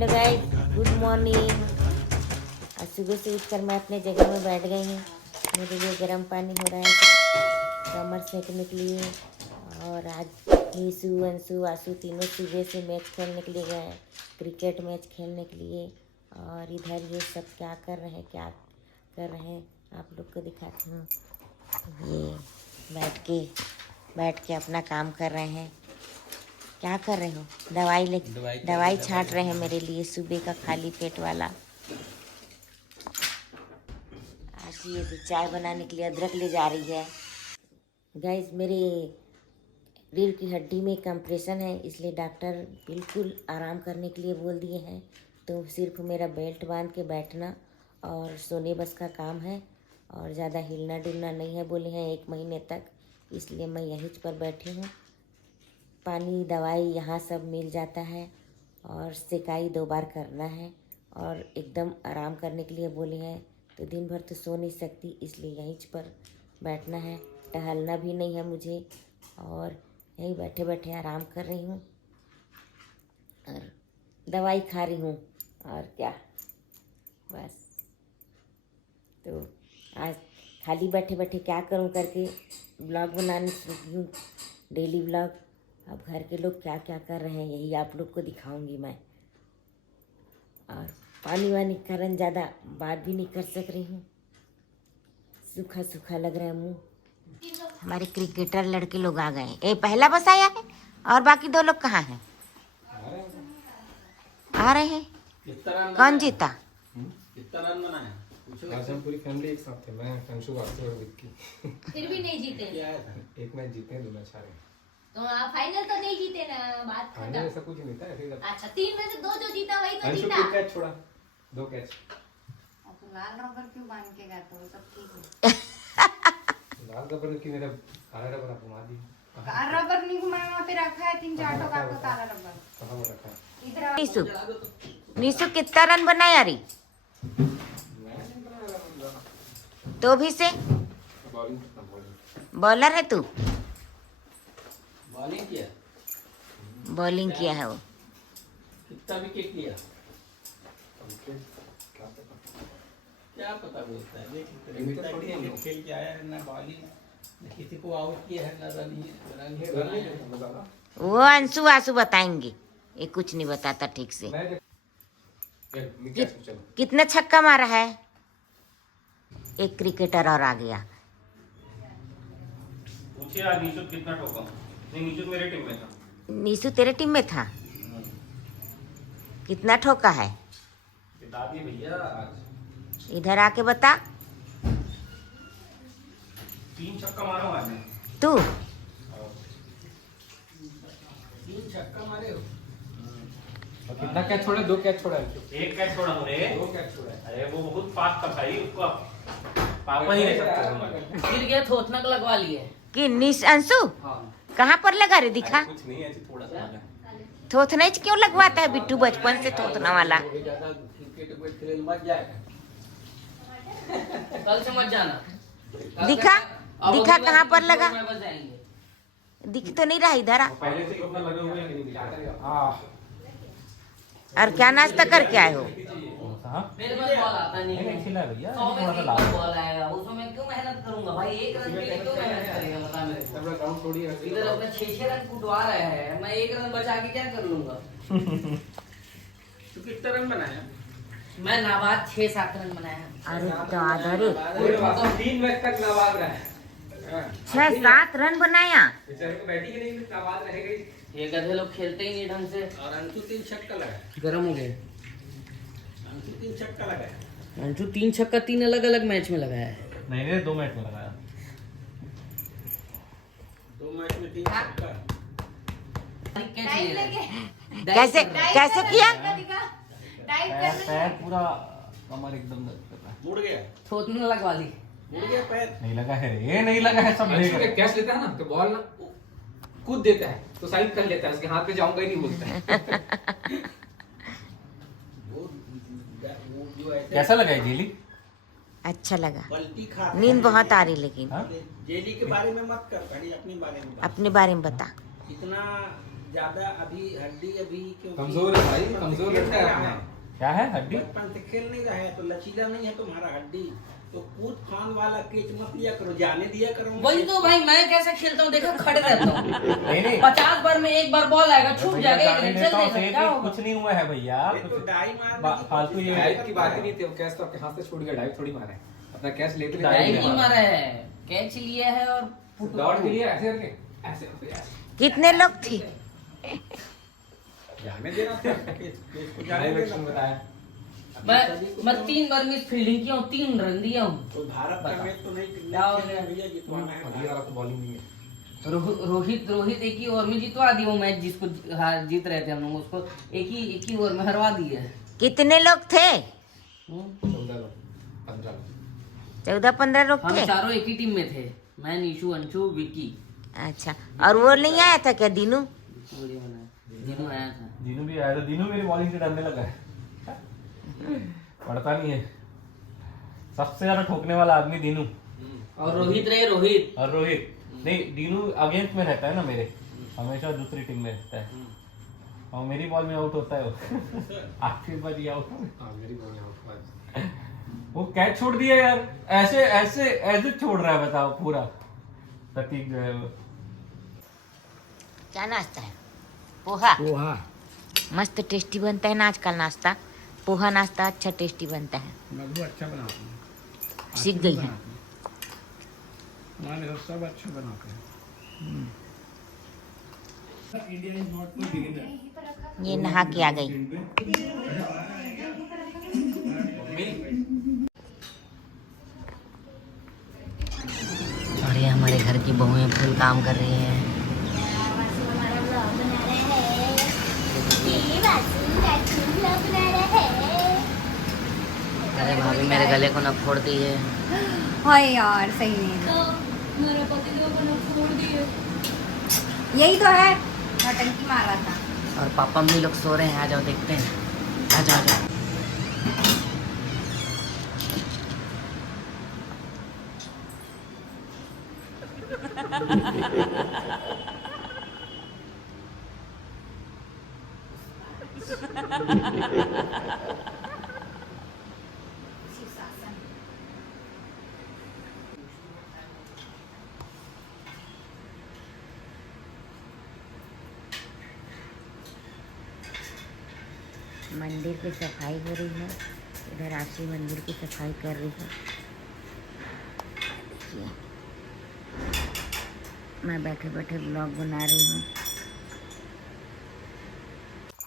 Hello guys, good morning. आज सुबह से उठकर मैं अपने जगह में बैठ गई हूँ। मेरे लिए गर्म पानी हो रहा है कमर सेकने के लिए। और आज नीसू, अंशु, आशु तीनों सुबह से मैच खेलने के लिए गए हैं, क्रिकेट मैच खेलने के लिए। और इधर ये सब क्या कर रहे हैं आप लोग को दिखाती हूँ। ये बैठ के अपना काम कर रहे हैं। क्या कर रहे हो? दवाई छांट रहे हैं मेरे लिए सुबह का खाली पेट वाला। आज ये भी चाय बनाने के लिए अदरक ले जा रही है। गाइस, मेरे रीढ़ की हड्डी में कंप्रेशन है, इसलिए डॉक्टर बिल्कुल आराम करने के लिए बोल दिए हैं। तो सिर्फ मेरा बेल्ट बांध के बैठना और सोने बस का काम है, और ज़्यादा हिलना डुलना नहीं है बोले हैं 1 महीने तक। इसलिए मैं यहीं पर बैठी हूँ। पानी, दवाई यहाँ सब मिल जाता है, और सेकाई 2 बार करना है, और एकदम आराम करने के लिए बोले हैं। तो दिन भर तो सो नहीं सकती, इसलिए यहीं पर बैठना है, टहलना भी नहीं है मुझे, और यहीं बैठे बैठे आराम कर रही हूँ और दवाई खा रही हूँ। और क्या, बस। तो आज खाली बैठे बैठे क्या करूँ करके ब्लॉग बनाने लगी हूँ, डेली ब्लॉग। अब घर के लोग क्या क्या कर रहे हैं यही आप लोग को दिखाऊंगी मैं। और पानी वानी के कारण ज़्यादा बात भी नहीं कर सक रही हूँ, सूखा सूखा लग रहा है मुँह। हमारे क्रिकेटर लड़के लोग आ गए। ए, पहला बस आया है, और बाकी 2 लोग कहाँ हैं? आ रहे हैं। कौन जीता? कितना रन बनाया? आज हम पूरी फैमिली एक साथ थे। मैं, अंशु, वासु और विक्की। फिर भी नहीं जीते। एक मैच जीते हैं, 2 मैच हारे। तो आप फाइनल तो नहीं जीते ना, बात फाइनल खत्म। ऐसा कुछ नहीं था, ऐसे ही था। अच्छा, 3 में से 2 जो जीता वही तो अंशु जीता। 1 कैच छोड़ा, 2 कैच। लाल रबर क्यों बांध के गया? तो सब ठीक है। लाल रबर की मेरा काला रबर आप घुमा दी। काला रबर नहीं घुमाया, वहाँ पे रखा है 3-4 टोका आपका काला रबर। कहाँ वो रखा है? इधर नीसू कितना रन बनाया री? तो भी से बॉलर है तू? बॉलिंग किया है वो। कितना विकेट लिया? क्या पता बोलता है। खेल के आया है, ना बॉलिंग, ना किसी को आउट किया है, ना रन। वो अंशु आशु बताएंगे, ये कुछ नहीं बताता ठीक से। कितना छक्का मारा है? एक क्रिकेटर और आ गया। पूछिए आज नीशु कितना ठोका? नहीं, नीशु मेरे टीम में था। नीसू तेरे टीम में था? कितना ठोका है? बता दिए भैया आज। इधर आके बता। 3 छक्का मारा हूँ आज मैं। तू 3 छक्का मारे हो? कितना कैच छोड़ा? 2 कैच छोड़ा है। 1 कैच छोड़ा हूँ रे। 2 कैच छोड़ा है। अरे वो बहुत फास्ट था भाई, उसको पापा ही नहीं सकते हमारे। गिर गया, थोथनक लगवा लिए। कि निस अंशु कहाँ पर लगा रे? दिखा। कुछ नहीं, ऐसे थोड़ा सा लगा। थोथना क्यों लगवाता है बिट्टू बचपन से थोथना वाला? ज्यादा क्रिकेट खेले मत जाएगा। कल से मत जाना। दिखा कहाँ पर लगा? बस जाएंगे। दिख तो नहीं रहा इधर। पहले से इतना लगे हुए नहीं दिखा। और क्या नाश्ता करके आए हो? मेरे पास बॉल आता नहीं है। खिला भैया, 100 में एक बार बॉल आएगा, उसमें मैं क्यों मेहनत करूंगा भाई? 1 रन के लिए क्यों मेहनत करेगा बता मेरे को? अपना ग्राउंड थोड़ी है। इधर अपने 6 रन कुटवा रहे हैं, मैं 1 रन बचा के क्या कर लूंगा? तू कितना रन बनाया? मैं नाबाद 6-7 रन बनाया। अरे दादा रे, 3 मैच तक नाबाद रहा है। 6-7 रन बनाया। बेचारे को बैटिंग ही नहीं, नाबाद रहेगा ही। ये गधे लोग खेलते ही नहीं ढंग से। और अंशु 3 छक्का लगाया। गरम हो गए। अंशु 3 छक्का लगाया। अंशु 3 छक्का 3 अलग अलग मैच में लगाया है। नहीं, 2 मैच में लगाया। 2 मैच में 3 छक्का। कैसे किया? पैर पूरा कमर एकदम दर्द कर रहा है। मुड़ गया? थोथने लगवा ली। मुड़ गया पैर? नहीं लगा है रे, नहीं लगा है, सब अंशु देख। कैच लेता है ना, तो बॉल ना कूद देता है, तो साइड कर लेता है, उसके हाथ पे जाऊंगा ही नहीं बोलता है। वो जो ऐसे कैसा लगा है जेली? अच्छा लगा। पलटी खा नींद बहुत आ रही, लेकिन हाँ? जेली के बारे में मत कर, पहले अपने बारे में बात। अपने बारे में बता। इतना ज्यादा अभी हड्डी अभी क्योंकि कमजोर है भाई, कमजोर लगता है अपना। क्या है हड्डी? बचपन से खेल नहीं रहे तो लचीला नहीं है तुम्हारा हड्डी, तो कूद फान वाला केच मत लिया करो, जाने दिया करो। वही तो भाई, मैं कैसे खेलता हूँ देखो, खड़े रहता हूँ। नहीं नहीं 50 बार में एक बार बॉल आएगा, छूट भैया जाएगा, गाड़ी एक लेता चल हूँ, देगा, सेहत क्या में होगा? कुछ नहीं हुआ है भैया। ये तो डाई मार फालतू ये डाइव की बात ही नहीं थी, अब कैच तो आपके हाथ से छूट गया, डाइव थोड़ी मारा है, अपना कैच लेते लेते डाई डाइव नहीं मारा है, कैच लिया है और दौड़ के लिए ऐसे करके ऐसे ऐसे कितने लोग थे? जाने देना था। केच को डाइव जाने एक्शन देना। बताया। मैं 3 बार मिस फील्डिंग किया हूँ, 3 रन दिया हूँ। तो भारत का मैच तो नहीं क्या हो गया? भैया जितवाना है अगली बार तो बॉलिंग नहीं है। रोहित एक ही ओवर में जितवा दिया वो मैच, जिसको जीत रहे थे हम लोग, उसको एक ही ओवर में हरवा दिए। कितने लोग थे? 14 लोग, 15 लोग। 14-15 लोग हम थे। चारों एक ही टीम में थे, मैं, निशु, अंशु, विक्की। अच्छा, और वो नहीं आया था क्या दीनू? दिनों आया था। दीनू भी आया था। दीनू मेरी बॉलिंग से डरने लगा है, पड़ता नहीं है। सबसे ज्यादा ठोकने वाला आदमी दीनू। और रोहित और रोहित नहीं, दीनू अगेंस्ट में रहता है ना मेरे, हमेशा दूसरी टीम में रहता है और मेरी बॉल में आउट होता है वो। आखिरी बार ये आउट हाँ, मेरी बॉल आउट। वो कैच छोड़ दिया यार, ऐसे ऐसे ऐसे छोड़ रहा है, बताओ पूरा प्रतीक जो है वो। क्या नाश्ता है? पोहा। पोहा मस्त टेस्टी बनता है ना आजकल नाश्ता। पोहा नाश्ता अच्छा टेस्टी बनता है। मधु अच्छा बनाती है, सीख गई है। हमारे सब अच्छा बनाते हैं। ये नहा के आ गई। और ये हमारे घर की बहुएं फुल काम कर रही हैं। अरे भाभी मेरे गले को न फोड़ दी है। हाँ यार सही नहीं, मेरे पति देव को फोड़ दिए। यही तो है, नौटंकी मार रहा था। और पापा मम्मी लोग सो रहे हैं, आ जाओ देखते हैं। आ जाओ आ जाओ। मंदिर की सफाई हो रही है, इधर आशी मंदिर की सफाई कर रही है। देखिए, मैं बैठे बैठे ब्लॉग बना रही हूँ।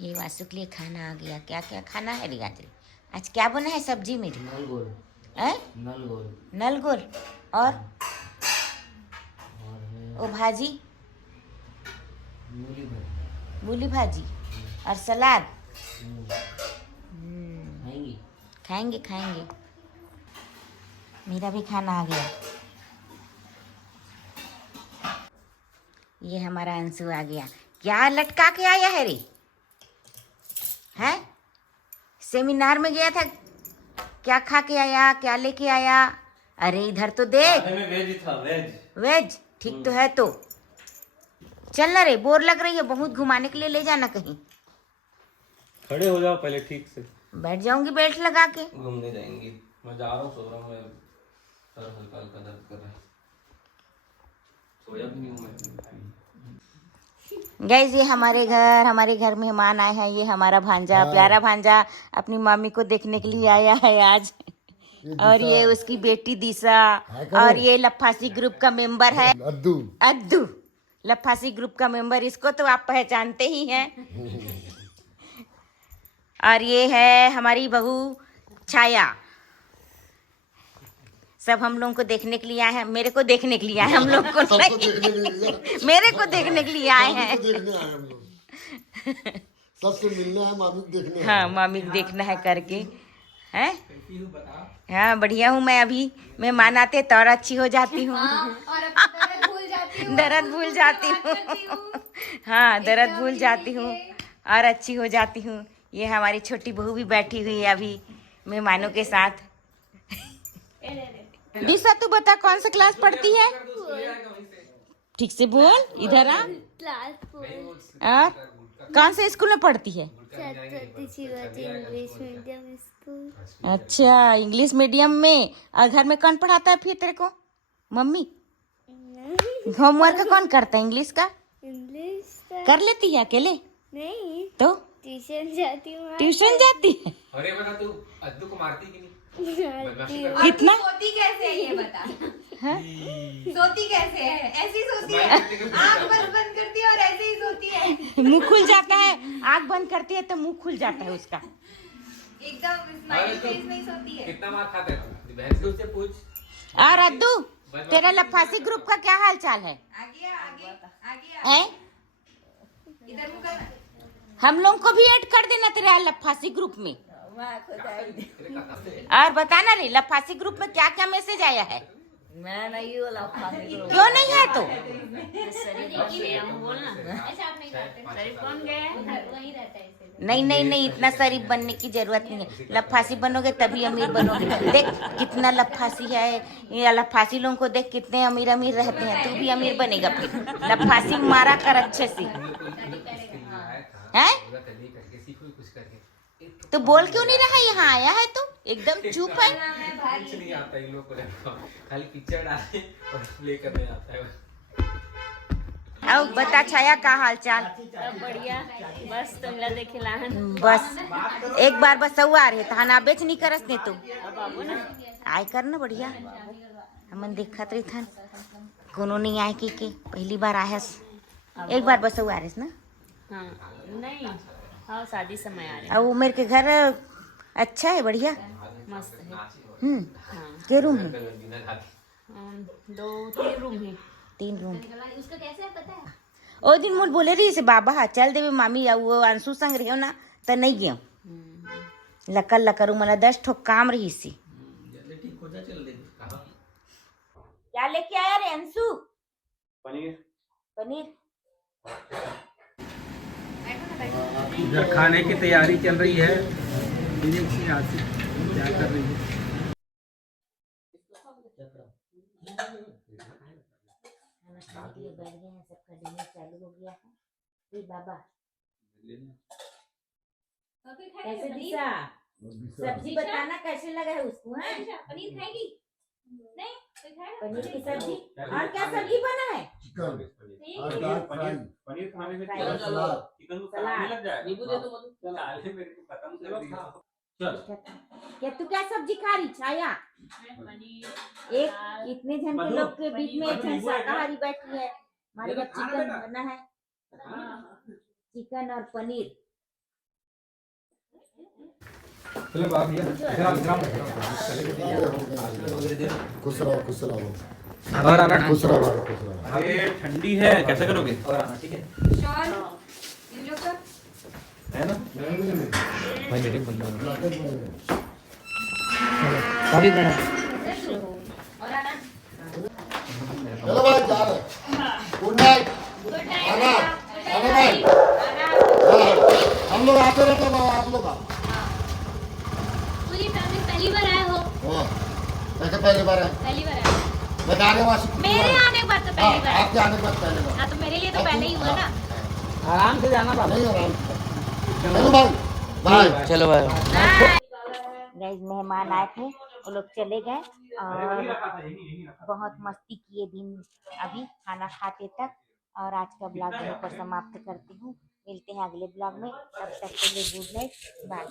ये वासु के लिए खाना आ गया। क्या क्या खाना है रिगात्री? आज क्या बना है सब्जी में? नलगोल। हैं? नलगोल। नलगोल और वो भाजी, मूली भर। मूली भाजी और सलाद। खाएंगी? खाएंगे खाएंगे। मेरा भी खाना आ गया। ये हमारा अंशु आ गया। क्या लटका के आया है रे? हैं? सेमिनार में गया था, क्या खा के आया, क्या लेके आया? अरे इधर तो देख। खाने में वेज था, वेज। वेज ठीक तो है। तो चल ना रे, बोर लग रही है, बहुत घुमाने के लिए ले जाना कहीं। खड़े हो जाओ पहले ठीक से। बैठ जाऊंगी बेल्ट लगा के। घूमने जाएंगे। मैं जा रहा हूँ, सो रहा हूँ, मैं सर हल्का हल्का दर्द कर रहा है। सोया भी नहीं हूँ मैं। गाइस, ये हमारे घर मेहमान आए हैं। ये हमारा भांजा, प्यारा भांजा अपनी मम्मी को देखने के लिए आया है आज। और ये उसकी बेटी दिशा, और ये लफासी ग्रुप का मेंबर है अद्दू। लफासी ग्रुप का मेंबर, इसको तो आप पहचानते ही हैं। और ये है हमारी बहू छाया। सब हम लोगों को देखने के लिए आए हैं। मेरे को देखने के लिए आए हैं, हम लोग को नहीं। मेरे को देखने के लिए आए हैं। सबसे मिलना है, मामी को देखने है। हाँ, मामी को देखना है करके हैं। हाँ बढ़िया हूँ मैं। अभी मेहमान आते तो और अच्छी हो जाती हूँ। और अब दर्द भूल जाती हूँ। दर्द भूल जाती हूँ। हाँ, दर्द भूल जाती हूँ और अच्छी हो जाती हूँ। ये हमारी छोटी बहू भी बैठी हुई है अभी मेहमानों के साथ। दिशा तू बता, कौन सा क्लास पढ़ती है? ठीक से बोल, इधर आ। क्लास 4 और कौन से स्कूल में पढ़ती है? Chhatrapati Shivaji English medium school. अच्छा, इंग्लिश मीडियम में। और घर में कौन पढ़ाता है फिर तेरे को? मम्मी। होमवर्क कौन करता है इंग्लिश का? इंग्लिश कर लेती है अकेले? नहीं, तो ट्यूशन जाती हूँ। ट्यूशन जाती है? अरे बता, तू अद्दू को मारती कि नहीं? बदमाशी हूँ। करती? कितना? सोती कैसे है ये बता। हाँ? सोती कैसे है? ऐसी सोती है, आँख बंद करती है और ऐसे ही सोती है। मुंह खुल जाता है, आंख बंद करती है तो मुंह खुल जाता है उसका। एकदम स्माइली फेस में ही सोती है। कितना मार खाता है तू? बहन से उससे पूछ। और अद्दू, तेरा लफासी ग्रुप का क्या हाल चाल है? आगे आ, आगे है? इधर मुँह करना। हम लोग को भी ऐड कर देना तेरे लफासी ग्रुप में। और बताना रे, लफासी ग्रुप में क्या क्या मैसेज आया है? मैं नहीं बोला क्यों नहीं है तो? नहीं, इतना शरीफ बनने की जरूरत नहीं है। लफासी बनोगे तभी अमीर बनोगे। देख कितना लफासी है, ये लफासी लोगों को देख कितने अमीर अमीर रहते हैं। तू भी अमीर बनेगा फिर। लफासी मारा कर अच्छे से, हैं? तो बोल क्यों नहीं रहा? यहाँ आया है तो एकदम चुप है। कुछ नहीं आता इन लोगों को, खाली पिक्चर डाले और प्ले करने आता है। अब बता छाया का हाल चाल? बढ़िया, बस तुमला देखे लाहन। बस एक बार बस आ रहे थाना बेच नहीं करस ने तू आय कर ना बढ़िया। हमन देखत रही था कोनो नहीं आए की के पहली बार आयस। एक बार बस आ रहे ना। हाँ, नहीं, हाँ शादी समय आ रहे। अब उमेर के घर अच्छा है, बढ़िया मस्त है। के रूम है? 2-3 रूम है। 3 रूम। उसका कैसे है पता है? ओ दिन मुझे बोले रही से बाबा चल देवे मामी वो अंशु संग रहे ना तो नहीं गयो। लकर लकर मला 10 ठो काम रही सी। जल्दी ठीक हो जा, चल देगी। क्या लेके आया रे अंशु? पनीर। इधर खाने की तैयारी चल रही है। क्या कर रही है? बैठ गए हैं, सबका डिनर चालू हो गया है। फिर बाबा कैसे दिशा सब्जी बताना कैसे लगा है उसको? है पनीर खाएगी? नहीं, कोई खाएगा? पनीर की सब्जी। और क्या सब्जी बना है? पनीर खाने से फ्राई सलाद, चिकन को सलाद। लग जाए। नींबू दे दो मुझे। साले मेरे को खत्म कर दिया। चल क्या तू क्या सब्जी खा रही छाया? पनीर। एक इतने जन के लोग के बीच में एक जन शाकाहारी बैठी है। हमारे पास चिकन बना है, चिकन और पनीर। चलो बाप भैया खुश रहो खुश रहो और आना खुश रहो खुश रहो। ये ठंडी है, कैसे करोगे? और आना, ठीक है? शॉल इन लोग का है ना? भाई मेरे को और आना। चलो भाई जा रहे। Good night. आना आना भाई। हम लोग आते रहते हैं, आप लोग आओ। पूरी फैमिली पहली बार आए हो? कैसे पहली बार है? पहली बार आए। मैं आने वाला। मेरे आने के बाद तो पहली बार। आपके आने के बाद पहले बार। हाँ, तो मेरे लिए तो पहले ही हुआ ना। आराम से जाना बाबा। नहीं आराम से। चलो भाई बाय। चलो भाई। गाइस मेहमान आए थे, वो लोग चले गए और बहुत मस्ती किए दिन अभी खाना खाते तक। और आज का ब्लॉग यहीं पर समाप्त करती हूँ। मिलते हैं अगले ब्लॉग में, तब तक के लिए गुड नाइट, बाय।